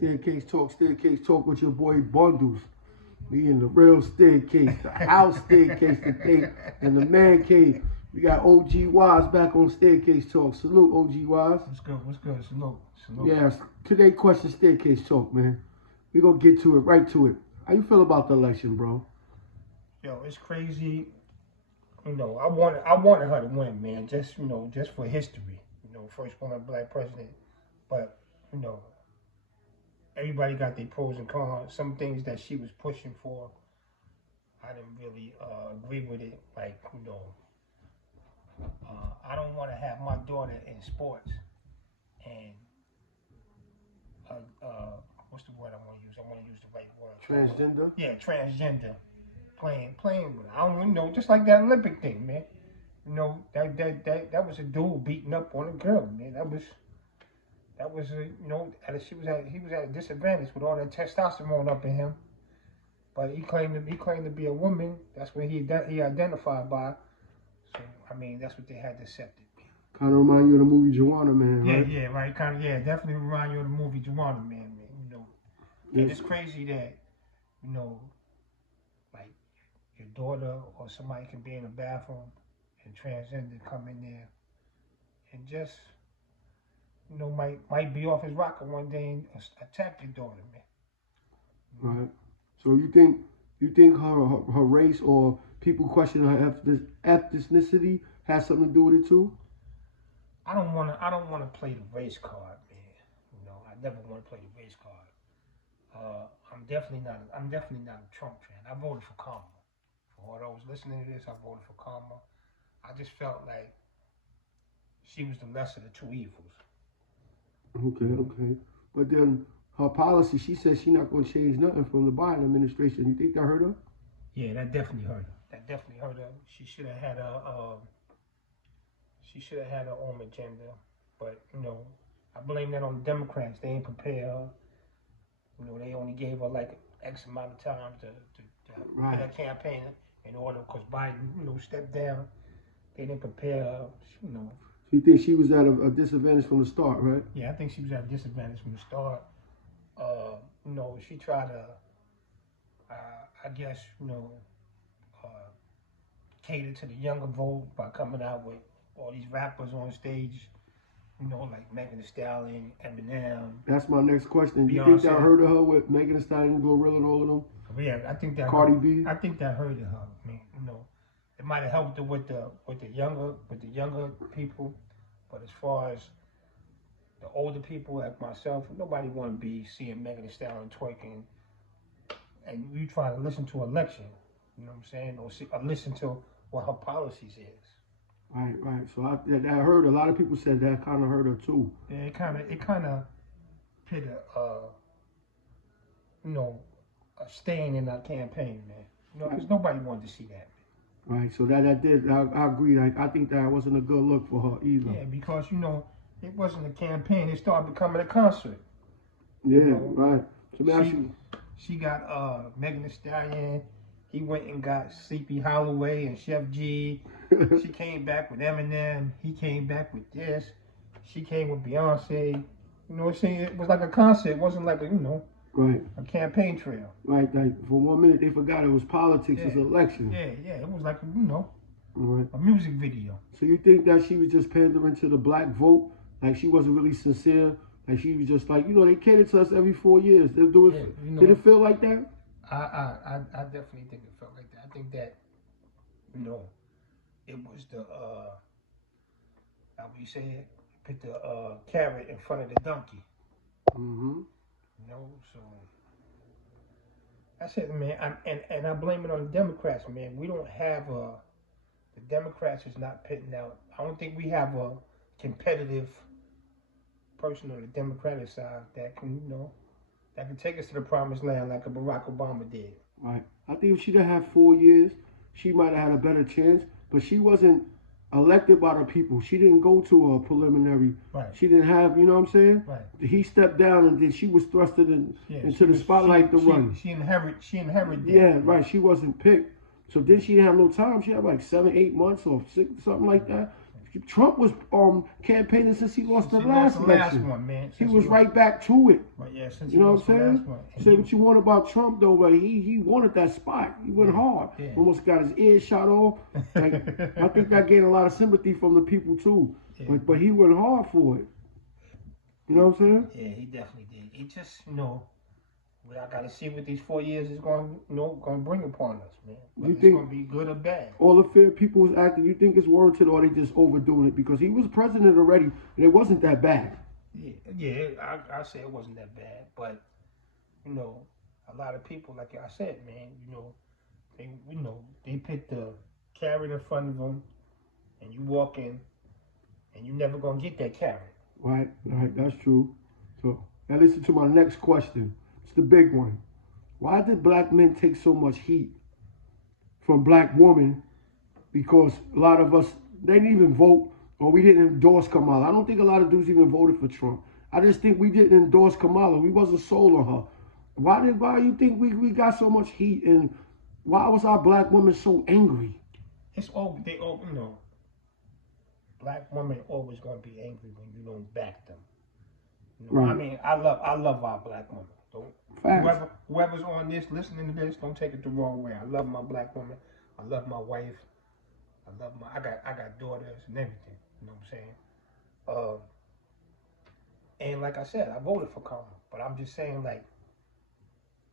Staircase Talk with your boy Bundles. We in the real staircase, the house staircase today, and the man cave. We got OG Wise back on Staircase Talk. Salute, OG Wise. What's good? Salute. Yes, today question Staircase Talk, man. We gonna get to it, right to it. How you feel about the election, bro? Yo, it's crazy. You know, I wanted her to win, man. Just for history. You know, first woman black president. But everybody got their pros and cons. Some things that she was pushing for, I didn't really agree with it. Like, I don't want to have my daughter in sports and what's the word I want to use? I want to use the right word. Transgender? Yeah, transgender. Playing with her. I don't just like that Olympic thing, man. That was a dude beating up on a girl, man. That was he was at a disadvantage with all that testosterone up in him. But he claimed to be a woman. That's what he identified by. So I mean, that's what they had to accept it. Kind of remind you of the movie Juwanna Mann, right? Yeah, right. Definitely remind you of the movie Juwanna Mann, man. And it's crazy that like your daughter or somebody can be in a bathroom and transgender come in there and just might be off his rocker one day and attack your daughter, man. Right. So you think her race or people questioning her ethnicity has something to do with it too? I don't wanna play the race card, man. I never want to play the race card. I'm definitely not a Trump fan. I voted for Kamala. For all those listening to this, I voted for Kamala. I just felt like she was the lesser of the two evils. Okay. But then her policy, she says she's not going to change nothing from the Biden administration. You think that hurt her? Yeah, that definitely hurt her. She should have had her own agenda. But I blame that on the Democrats. They ain't prepared her. They only gave her like X amount of time to right. put her campaign in order, because Biden stepped down. They didn't prepare her. So you think she was at a disadvantage from the start, right? Yeah, I think she was at a disadvantage from the start. She tried to, I guess, cater to the younger vote by coming out with all these rappers on stage, like Megan Thee Stallion, Eminem. That's my next question. Do you Beyonce. think that hurt her with Megan Thee Stallion, Glorilla, and all of them? Yeah, I think that Cardi B. I think that hurted her. I mean, it might have helped her with the younger people, but as far as the older people like myself, nobody want to be seeing Megan Thee Stallion twerking, and you try to listen to a lecture, you know what I'm saying, or listen to what her policies is. Right. So that hurt. A lot of people said that kind of hurt her too. Yeah, it kind of put a stain in our campaign, man. Because nobody wanted to see that. Right. So that did. I agree. I think that wasn't a good look for her either. Yeah, because it wasn't a campaign. It started becoming a concert. Yeah. Right. So she got Megan Thee Stallion. He went and got Sleepy Holloway and Chef G. She came back with Eminem. He came back with this. She came with Beyonce. It was like a concert. It wasn't like right. a campaign trail. Right. Like for 1 minute they forgot it was politics. It's an election. Yeah. It was like right. a music video. So you think that she was just pandering to the black vote? Like she wasn't really sincere? Like she was just like, they cater to us every 4 years. They'll do it. Yeah, did it feel like that? I definitely think it felt like that. I think that, it was the, how would you say it? Put the carrot in front of the donkey. Mm-hmm. So that's it, man. And I blame it on the Democrats, man. We don't have the Democrats is not putting out. I don't think we have a competitive person on the Democratic side that can, that can take us to the promised land like a Barack Obama did. Right. I think if she'd have had 4 years, she might have had a better chance. But she wasn't elected by the people. She didn't go to a preliminary. Right. She didn't have, you know what I'm saying? Right. He stepped down and then she was thrusted into the spotlight to run. She inherited that. Yeah, right. She wasn't picked. So then she didn't have no time. She had like 7, 8 months or 6, something like that. Trump was campaigning since he lost the She last lost the election. last one, man. He was right back to it. But yeah, since You know what I'm saying? Say he, what you want about Trump though, but he wanted that spot. He went hard. Yeah. Almost got his ear shot off. Like, I think that gained a lot of sympathy from the people too. Yeah. But he went hard for it. You know what I'm saying? Yeah, he definitely did. He just, I got to see what these 4 years is going to bring upon us, man. Whether it's going to be good or bad. All the fair people was acting, you think it's warranted or they just overdoing it? Because he was president already and it wasn't that bad. Yeah, I say it wasn't that bad. But, a lot of people, like I said, man, they put the carrot in front of them and you walk in and you never going to get that carrot. Right, that's true. So, now listen to my next question. It's the big one. Why did black men take so much heat from black women? Because a lot of us, they didn't even vote or we didn't endorse Kamala. I don't think a lot of dudes even voted for Trump. I just think we didn't endorse Kamala. We wasn't sold on her. Why you think we got so much heat and why was our black women so angry? Black women always going to be angry when you don't back them. Right. I mean, I love our black women. Whoever's on this, listening to this, don't take it the wrong way. I love my black woman. I love my wife. I got daughters and everything. You know what I'm saying? And like I said, I voted for Kamala, but I'm just saying, like,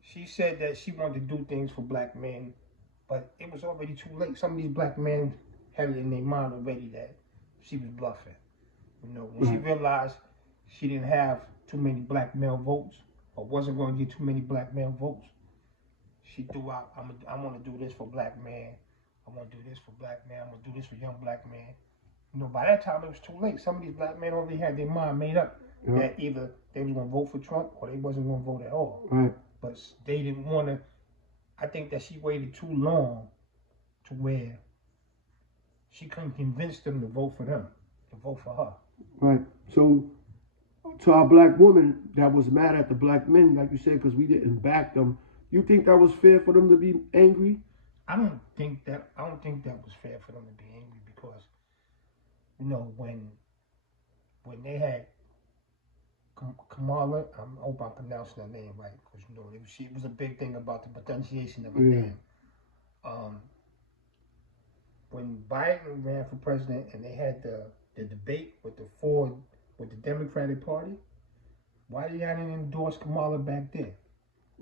she said that she wanted to do things for black men, but it was already too late. Some of these black men had it in their mind already that she was bluffing. When she realized she didn't have too many black male votes or wasn't going to get too many black male votes, she threw out, I want to do this for black men. I want to do this for black men. I'm going to do this for young black men. By that time it was too late. Some of these black men already had their mind made up that either they was going to vote for Trump or they wasn't going to vote at all. Right. But they didn't want to. I think that she waited too long to where she couldn't convince them to vote for her. Right. So, to our black woman that was mad at the black men, like you said, because we didn't back them, you think that was fair for them to be angry? I don't think that was fair for them to be angry because, when they had Kamala, I hope I'm pronouncing her name right, because it was a big thing about the pronunciation of her name. When Biden ran for president and they had the debate with the Democratic Party, why did y'all didn't endorse Kamala back then?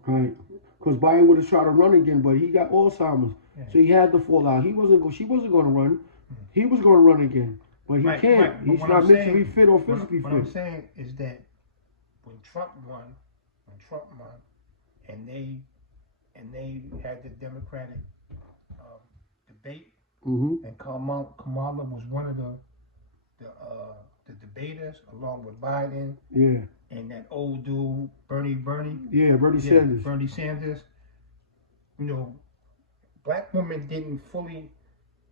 Right, because Biden would have tried to run again, but he got Alzheimer's, so he had to fall out. She wasn't going to run. He was going to run again, but he can't. Right. He's not mentally fit or physically fit. What I'm saying is that when Trump won, and they had the Democratic debate, and Kamala was one of the debaters along with Biden. Yeah. And that old dude, Bernie. Yeah, Bernie Sanders. Bernie Sanders. Black women didn't fully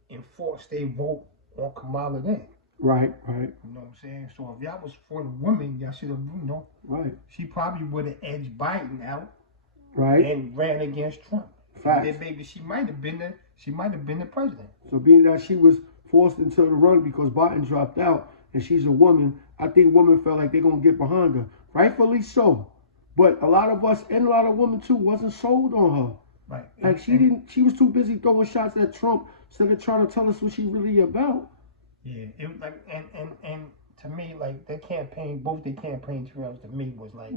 enforce their vote on Kamala then. Right. You know what I'm saying? So if y'all was for the woman, y'all should have, right. She probably would have edged Biden out, right, and ran against Trump. Facts. Then maybe she might have been the president. So being that she was forced into the run because Biden dropped out, and she's a woman, I think women felt like they're gonna get behind her, rightfully so. But a lot of us and a lot of women too wasn't sold on her. Right. Like she was too busy throwing shots at Trump instead of trying to tell us what she's really about. Yeah, and to me, like both their campaign trails to me was like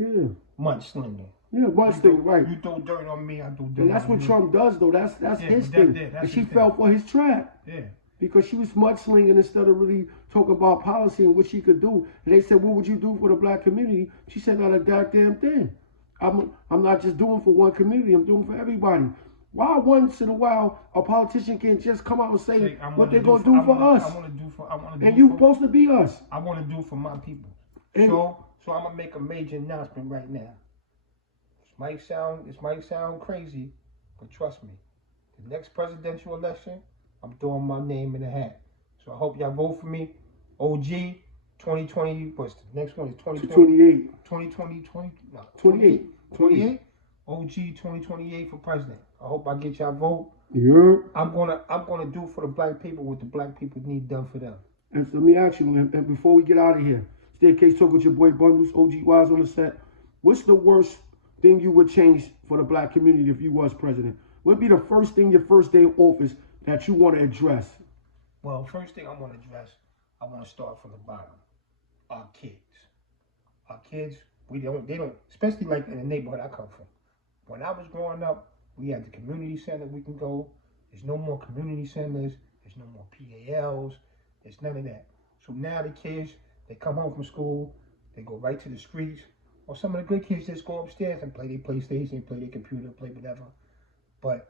mudslinging. Yeah, mudslinging, right. You throw dirt on me, I throw dirt on you. And that's what Trump does, though. That's his thing. And she fell for his trap. Yeah. Because she was mudslinging instead of really talking about policy and what she could do. And they said, what would you do for the black community? She said, not a goddamn thing. I'm not just doing for one community. I'm doing for everybody. Why once in a while a politician can just come out and say what they're going to do for us? And you're supposed to be us. I want to do for my people. So I'm going to make a major announcement right now. This might sound crazy, but trust me. The next presidential election, I'm throwing my name in the hat. So I hope y'all vote for me. OG 2020, what's the next one? Is 2028. 28. OG 2028 for president. I hope I get y'all vote. Yeah. I'm gonna do for the black people what the black people need done for them. And so let me ask you, and before we get out of here, Staircase Talk with your boy Bundles, OG Wise on the set. What's the worst thing you would change for the black community if you was president? What would be the first thing your first day in office that you want to address? Well, first thing I want to address, I want to start from the bottom. Our kids. Our kids, they don't, especially like in the neighborhood I come from. When I was growing up, we had the community center we can go. There's no more community centers. There's no more PALs. There's none of that. So now the kids, they come home from school, they go right to the streets. Or some of the good kids just go upstairs and play their PlayStation, play their computer, play whatever. But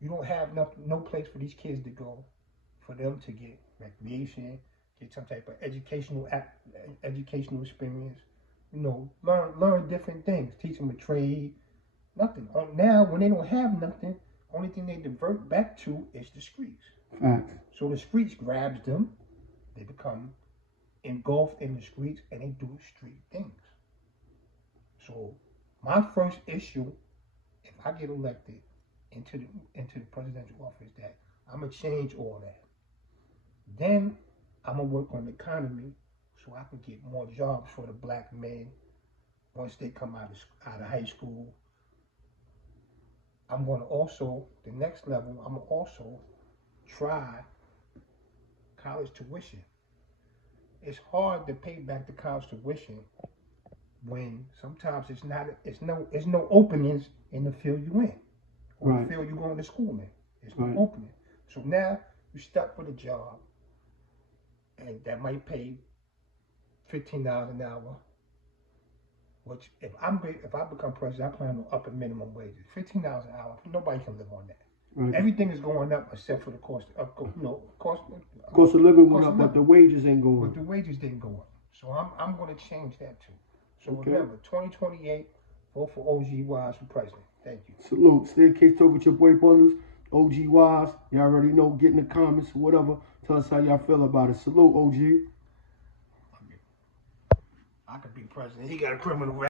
you don't have no place for these kids to go, for them to get recreation, get some type of educational experience. You know, learn different things, teach them a trade. Nothing. Now, when they don't have nothing, only thing they divert back to is the streets. Facts. So the streets grabs them. They become engulfed in the streets and they do street things. So my first issue, if I get elected into the presidential office, that I'm gonna change all that. Then I'm gonna work on the economy so I can get more jobs for the black men once they come out of high school. I'm gonna also, the next level, I'm gonna also try college tuition. It's hard to pay back the college tuition when sometimes it's no openings in the field you in, or right. the field you going to school in. There's no right. opening. So now you're stuck with a job, and that might pay $15 an hour. Which if I become president, I plan on upping minimum wages. $15 an hour, nobody can live on that. Right. Everything is going up except for the cost of cost of living went up, but the wages ain't going up. But the wages didn't go up. So I'm going to change that too. So okay. Remember, 2028, vote for OG Wise for president. Thank you. Salute. Staircase Talk with your boy Bundles, OG Wise. Y'all already know. Get in the comments, whatever. Tell us how y'all feel about it. Salute, OG. I could be president. He got a criminal record.